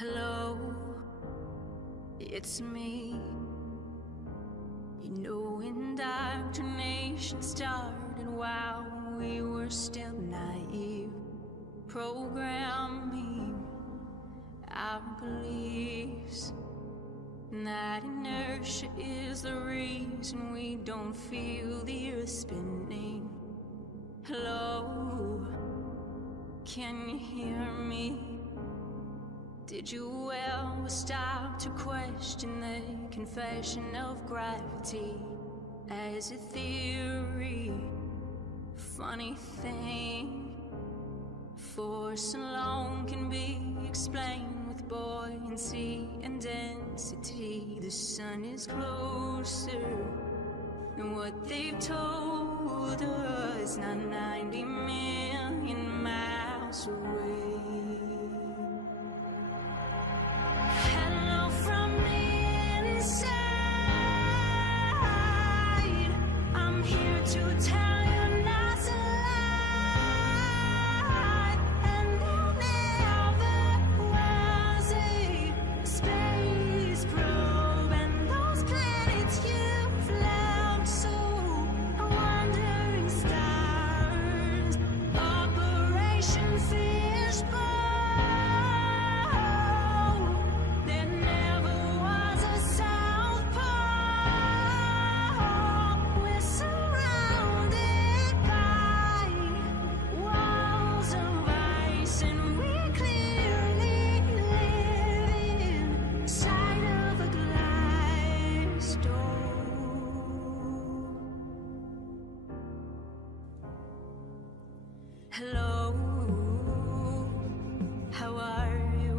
Hello, it's me. You know, indoctrination started while we were still naive, programming our beliefs. And that inertia is the reason we don't feel the earth spinning. Hello, can you hear me? Did you ever stop to question the confession of gravity as a theory? Funny thing, force alone can be explained with buoyancy and density. The sun is closer than what they've told us, not 90 million miles away. Hello from the inside. I'm here to tell you not to lie. And there never was a space probe, and those planets you've left so wandering stars. Operation Fishbowl. There never was a South Pole. We're surrounded by walls of ice, and we clearly live inside of a glass door. Hello, how are you?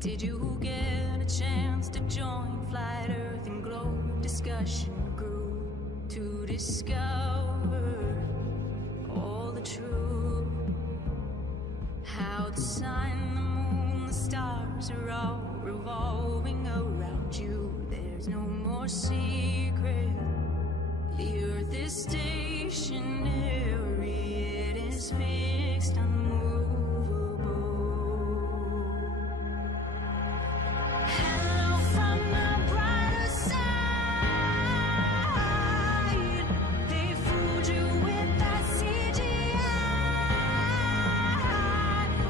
Did you get a chance to join Flat Earth and Globe discussion group to discover all the truth? How the sun, the moon, the stars are all revolving around you. There's no more secret